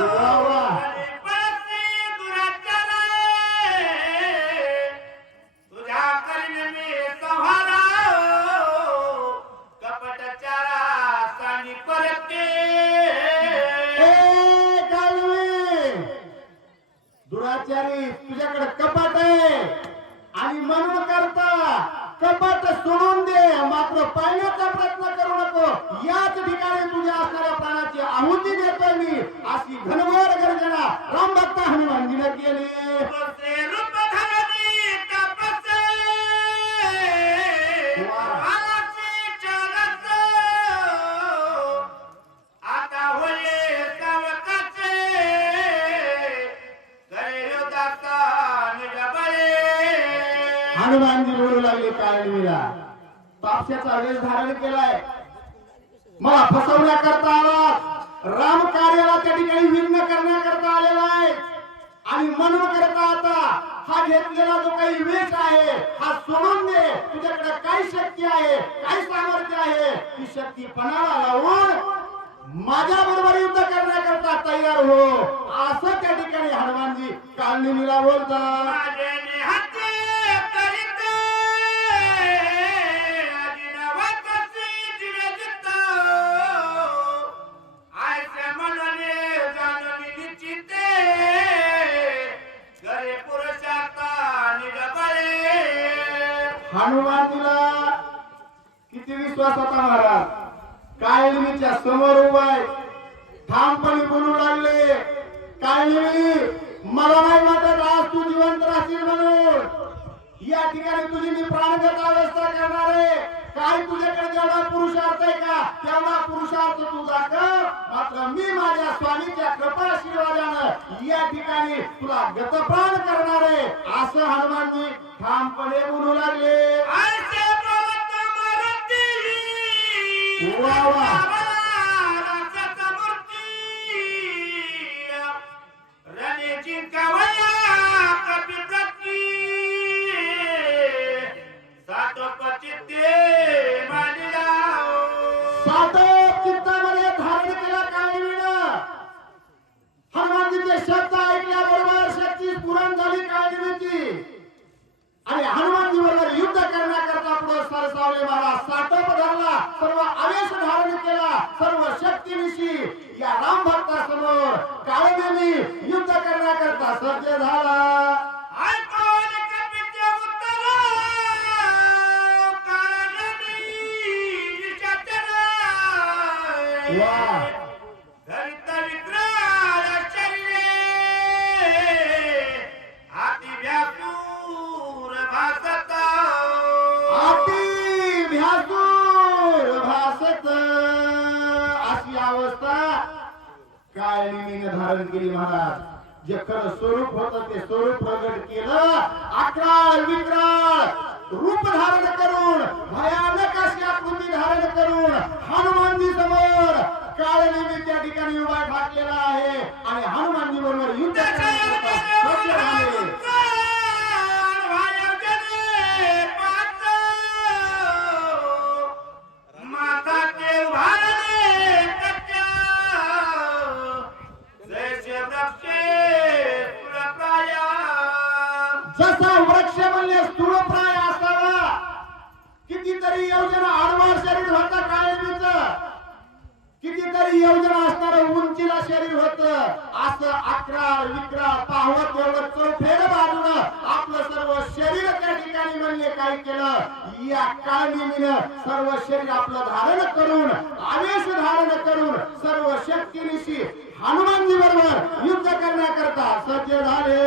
वा आता होये सावकाचे गरे दाता निडबळे हनुमानजी बोलू लागले काळणीला तापशाचा वेश धारण केलाय. मला फसवण्याकरता आला. राम कार्याला त्या ठिकाणी विघ्न करण्याकरता आलेला आहे. आणि म्हणून करता आता हा घेतलेला जो काही वेश आहे हा सोडून दे. तुझ्याकडे काय शक्ती आहे काय सामर्थ्य आहे. ती शक्ती पणाला लावून माझ्या बरोबर युद्ध करण्याकरता तयार हो. असं त्या ठिकाणी हनुमानजी कालनिमीला बोलतात. हनुमानजीला किती विश्वास होता महाराज? काळनिमीच्या समोर उभा आहे? ठामपणे बोलू लागले. काळनिमी मला नाही वाटत आज तू जिवंत राहशील म्हणून. या ठिकाणी तुझी मी प्राणगत अवस्था करणार आहे. काय तुझ्याकडे जेवढा पुरुषार्थ आहे का तेवढा पुरुषार्थ तू दाखव. मात्र मी माझ्या स्वामीच्या कृपा आशीर्वादानं या ठिकाणी तुला गतप्राण करणार आहे. असं हनुमानजी ठामपणे बोलू लागले वा वा. वा. धरित विक्राळ शरीरे हाती व्यापूर भासत. अति भ्यासूर भासत. अशी अवस्था धारण केली महाराज. जे खरं स्वरूप होत ते स्वरूप प्रगट केलं. अकराळ विक्राळ रूप धारण करून भयानक अशी आकृती धारण करून हनुमानजी समोर ठिकाणी उभा ठाकलेला आहे. आणि हनुमानजी बरोबर युद्ध कितीतरी योजना असणार उंचीला शरीर होत. असं अकरा विक्रा पाहवत एवढं चौफेर बाजून आपलं सर्व शरीर त्या ठिकाणी म्हणले काय केलं. या काळनिमीनं सर्व शरीर आपलं धारण करून आवेश धारण करून सर्व शक्तीनिशी हनुमानजी बरोबर युद्ध करण्याकरता सज्ज झाले.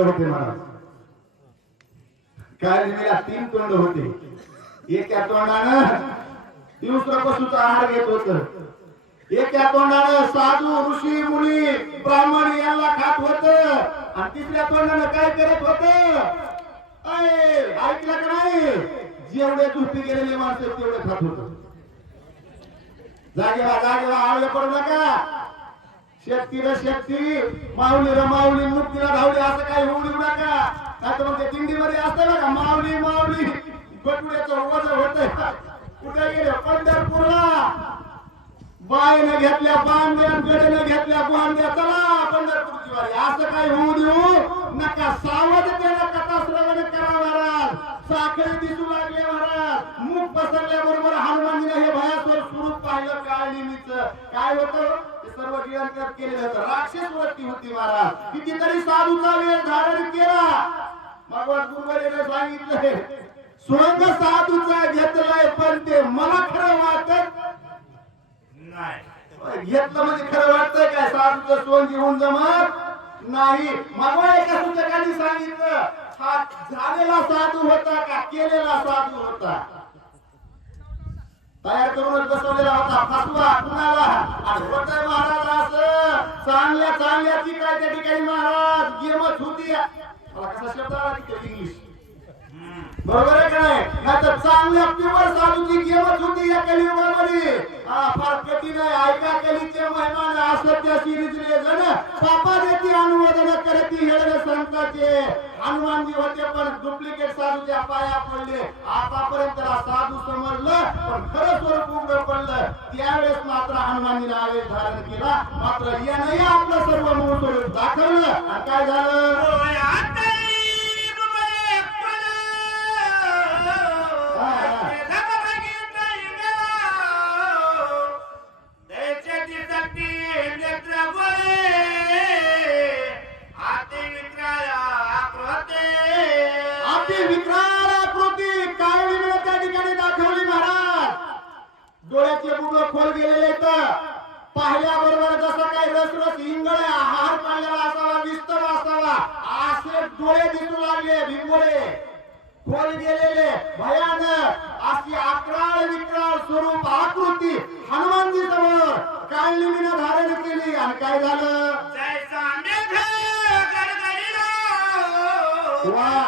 तोंड होते महाराज काय निमेला तीन तोंड होते. एका तोंडानं दिवसापासूनचा आहार घेत होत. एका तोंडानं साधू ऋषी मुनी ब्राह्मण यांना खात होत. आणि तिसऱ्या तोंडानं काय करत होत? ऐकलं का नाही? जेवढे दुसरी गेलेले माणसं तेवढे खात होत. जागेवा जागेवा जागे पडू नका. शेतकी र शेतकी माऊली र माऊली. मुक्तीला धावली असं काही होऊ देऊ नका. नाही तर मग ते दिंडीमध्ये असतं का माऊली माऊली. गटुड्याचं वजन होत कुठे गेले? पंढरपूरला. बायनं घेतल्या बांध्या घेतल्या बांध्या चला पंढरपूरची वारी. असं काही होऊ देऊ नका. सावध त्याला कथा श्रवण करा महाराज. साखळी दिसू लागले महाराज. मुख पसरल्याबरोबर हनुमानीने हे भयास्वर स्वरूप पाहिलं काळ नेहमीच काय होतं? सर्व गिळंकृत केले जातं राक्षस वृत्ती होती महाराज. कितीतरी साधूचा वेळ धारण केला. भगवान गुरुवारीने सांगितलंय स्वर्ग साधूचा घेतलाय पण ते मला खरं वाटत नाही. घेतलं म्हणजे खरं वाटतंय काय? साधूचं सोन घेऊन जमत नाही. मग एका सूचकांनी सांगितलं हा झालेला साधू होता का? केलेला साधू होता. तयार करूनच बसवलेला होता. फसवा कुणाला? आणि महाराज असं चांगल्या चांगल्याची काय त्या ठिकाणी महाराज गेमच होती. मला कसा शब्द आला तिथे? इंग्लिश बरोबर आहे काय नाही? तर चांगल्या प्युअर साधूची गेमच होती या कलियुगामध्ये. हा फार कठीण आहे. ऐका कलीचे मेहमान असत त्या सिरीजले जण पापा देती अनुवादन करती हेळवे संताचे हनुमानजी होते पण डुप्लिकेट साधूच्या पाया पडले. आतापर्यंत साधू समजलं पण खरं स्वरूप उघड पडलं. त्यावेळेस मात्र हनुमानजीने आवेश धारण केला. मात्र याने आपलं सर्व मूळ स्वरूप दाखवलं. आणि काय झालं? खोल गेलेले भयानक अशी अकराळ विक्राळ स्वरूप आकृती हनुमानजी समोर काळनिमीनं धारण केली आणि काय झालं. वा.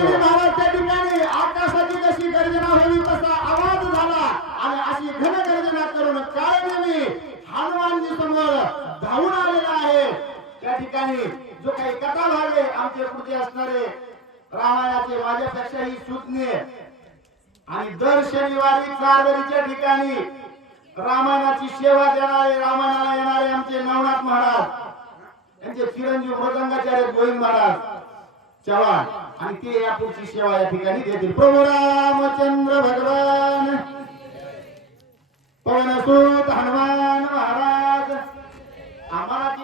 गर्जना केली महाराज त्या ठिकाणी आकाशाची कशी गर्जना होईल तसा आवाज झाला. आणि अशी घन गर्जना करून काळनेमी हनुमानजी समोर धावून आलेला आहे. त्या ठिकाणी जो काही कथा झाले आमचे पुढचे असणारे रामायणाचे माझ्यापेक्षाही सुज्ञ आणि दर शनिवारी कारवरीच्या ठिकाणी रामायणाची सेवा देणारे रामायणाला येणारे आमचे नवनाथ महाराज यांचे चिरंजीव मृदंगाचार्य गोविंद महाराज. चव्हाण आणि ते या पुढची सेवा या ठिकाणी देतील. प्रभू रामचंद्र भगवान. पवनसूत हनुमान महाराज. आम्हाला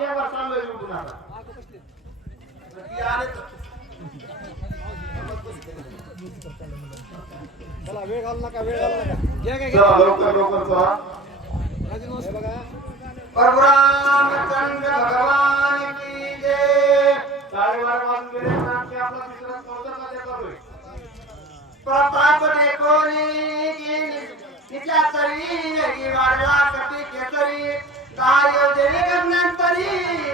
आले. तर- चला वेळ घालू नका वेळ घालू नका. लवकर लवकर चला. घ्या बघा. प्रभू रामचंद्र भगवान की जय. साडेबारा वाजून પ્રતાપને કોની નિત્યાતરી વાળલા કપી કેતરી દાયો દેવી ગમનંતરી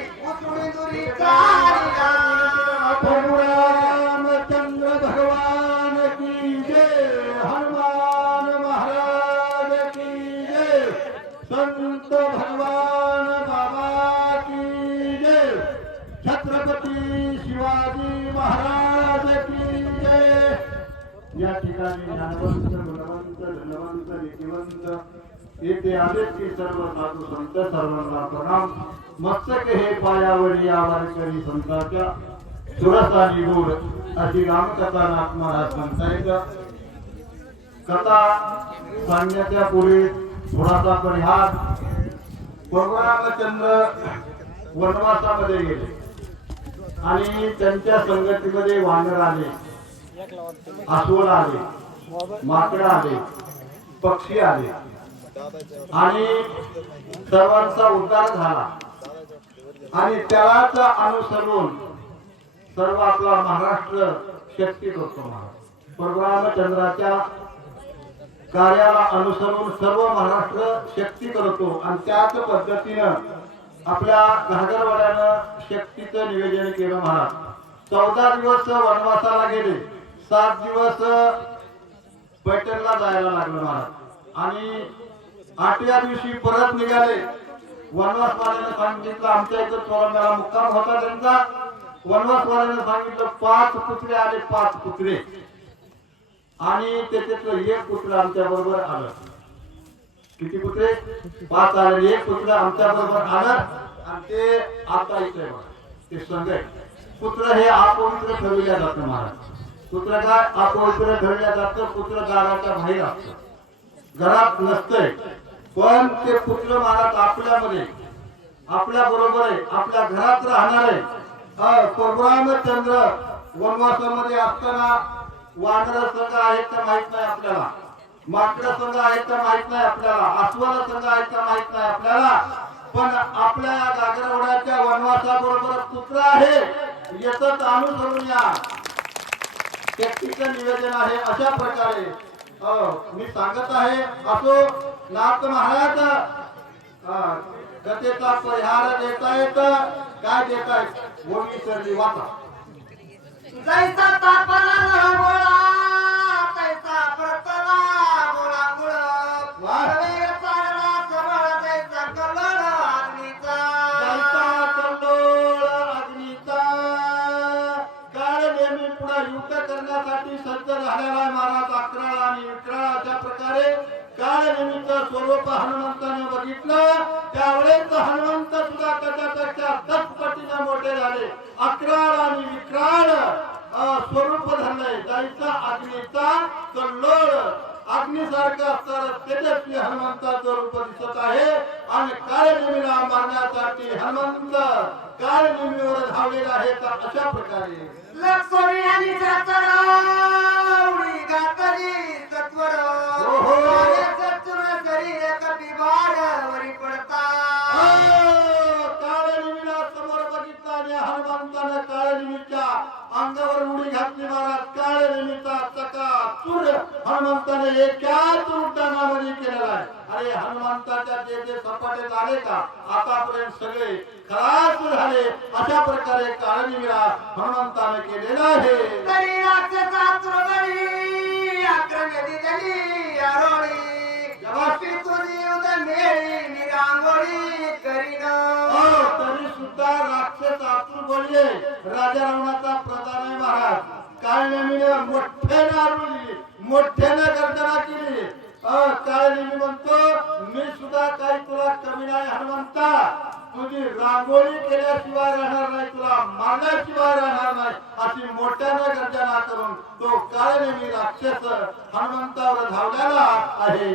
संत धनवंत नीतिवंत येथे आले की सर्व साधू संत सर्वांना प्रणाम. मस्तक हे पायावरी या वारकरी संतांच्या. सुरसा गोड अशी रामकथा नाथ महाराज म्हणतायत कथा सांगण्याच्या पूर्वी थोडासा परिहार भगवानचंद्र वनवासामध्ये गेले. आणि त्यांच्या संगतीमध्ये वानर आले. अस्वल आले. माकड आले पक्षी आले. आणि सर्वांचा उद्धार झाला. आणि त्यालाच अनुसरून सर्व आपला महाराष्ट्र शक्ती करतो महाराज परशुरामचंद्राच्या कार्याला अनुसरून सर्व महाराष्ट्र शक्ती करतो आणि त्याच पद्धतीनं आपल्या घागरवाड्यानं शक्तीचं निवेदन केलं महाराज. चौदा दिवस वनवासाला गेले सात दिवस बैठकला जायला लागलं महाराज आणि आठव्या दिवशी परत निघाले. वनवासवाल्यानं सांगितलं आमच्या इथं चोरंगाला मुक्काम होता त्यांचा. वनवासवाल्यानं सांगितलं पाच पुतळे आले पाच पुतळे आणि त्याच्यातलं एक पुतळं आमच्या बरोबर आलं. किती पुतळे पाच आले. एक पुतळं आमच्या बरोबर आलं. आणि ते आता इथे ते संघ पुत्र हे अपवित्र ठरविल्या जातं महाराज. पुत्र अपवित्र धरल्या जातं पुत्र दाराच्या बाहेर असत. घरात नसतंय. पण ते पुत्र महाराज आपल्यामध्ये आपल्या बरोबर आहे आपल्या घरात राहणार आहे. हा, परशुरामचंद्र वनवासामध्ये असताना वानर संघ आहेत तर माहीत नाही आपल्याला? माकड संघ आहेत तर माहीत नाही आपल्याला? अस्वल संघ आहेत तर माहीत नाही आपल्याला? पण आपल्या गागरवड्याच्या वनवासाबरोबर पुत्र आहे. याच अनुसरून या. व्यक्तीचं निवेदन आहे अशा प्रकारे. हो, मी सांगत आहे असो नाथ महाराज कथेचा गतेचा परिहार देतायत काय देतायत? गोविंद सरली वाचा. जायचा तापाला करण्यासाठी सज्ज झालेला महाराज अकराळ आणि विकराळाच्या प्रकारे काय निमित्त स्वरूप हनुमंताने बघितलं त्यावेळेस हनुमंत सुद्धा त्याच्यापेक्षा दस पटीने मोठे झाले. अकराळ आणि विक्राळ स्वरूप धरलंय. जायचा अग्नीचा कल्लोळ. अग्निसारखं असणारं तेजस्वी हनुमंताचं रूप दिसत आहे. आणि काळनिमीला मारण्यासाठी हनुमंत काळनिमीवर धावलेला आहे तर अशा प्रकारे. हनुमंताने तरी राक्षसा आक्रमणी दिली आरोळी तुझी निरांगोळी करीन. हो, तरी सुद्धा राक्षस बोलले राजा रावणाचा प्रधान आहे महाराज. काय मोठ्याने आरवली मोठ्याने गर्जना केली काय म्हणतो मी सुद्धा काही तुला कमी नाही हनुमंता. तुझी रांगोळी केल्याशिवाय राहणार नाही तुला मागाशिवाय राहणार नाही. करून तो काळ नेहमी राक्षस हनुमंतावर धावलेला आहे.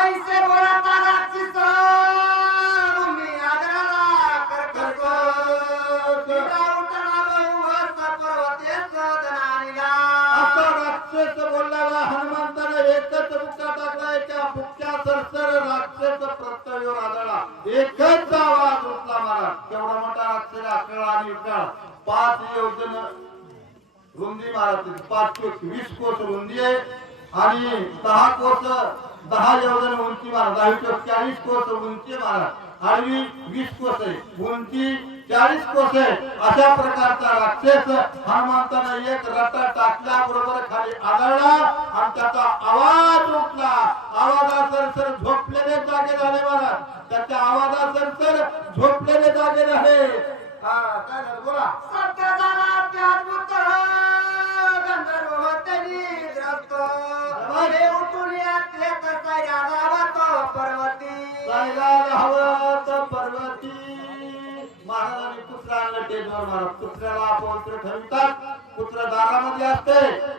ऐसे बोलता राक्षस हनुमंताने एकच बुक्का टाकला एका बुक्क्या सरसर राक्षस प्रत्ययोर आदळला. एकच आवाज उठला मला. केवढा मोठा राक्षस अकरा आणि पाच योजन रुंदी मारत पाच कोस वीस कोस रुंदी आहे. आणि दहा कोस दहा योजन उंची मारा. दहा कोस चाळीस कोस उंची मारा. आडवी वीस कोस आहे उंची चाळीस कोस आहे अशा प्रकारचा राक्षस हनुमंताने एक रटा टाकल्याबरोबर खाली आदळला आणि त्याचा आवाज उठला. आवाजासर झोपलेले जागे झाले मला त्याच्या आवाजासर झोपलेले जागे झाले. हा काय झालं? बोला. हवत पर्वती. महाराजांनी पुत्र आणलं टेजवर महाराज पुत्राला अपवित्र ठरवितात पुत्र दारामध्ये असते.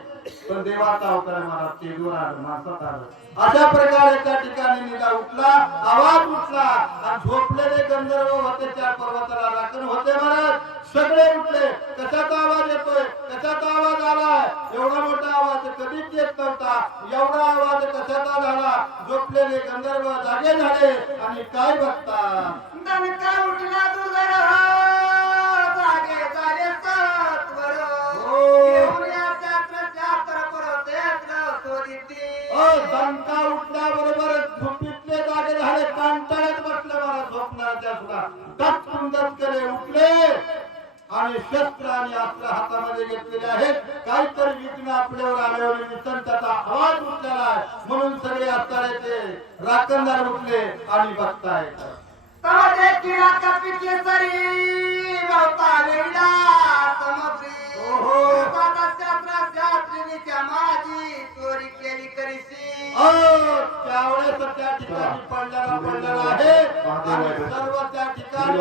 पण देवाचा अवतार आहे महाराज टेजवर आलं माणसात आलं. अशा प्रकारे त्या ठिकाणी निघा उठला आवाज उठला. आणि झोपलेले गंधर्व होते त्या पर्वताला राखण होते महाराज सगळे उठले. कशाचा आवाज येतोय? कशाचा आवाज आलाय? एवढा कधीच येत नव्हता. एवढा आवाज कशाचा झाला. झोपलेले गंधर्व जागे झाले आणि काय बघता? दणका उठला दुर्धर जागे झाले सत्वर हो. अ, दणका झोपीतले जागे झाले. कांटाळ्यात बसले मला झोपणाऱ्या सुद्धा. उठले. आणि शस्त्र आणि अस्त्र हातामध्ये घेतलेले आहेत. काहीतरी विघ्न आपल्यावर आल्यावर त्याचा आवाज उठलेला आहे. म्हणून सगळे असणारे राखणदार उठले आणि करीसी अहो, त्यावेळेस त्या ठिकाणी पडलेला पडलेला आहे. आणि सर्व त्या ठिकाणी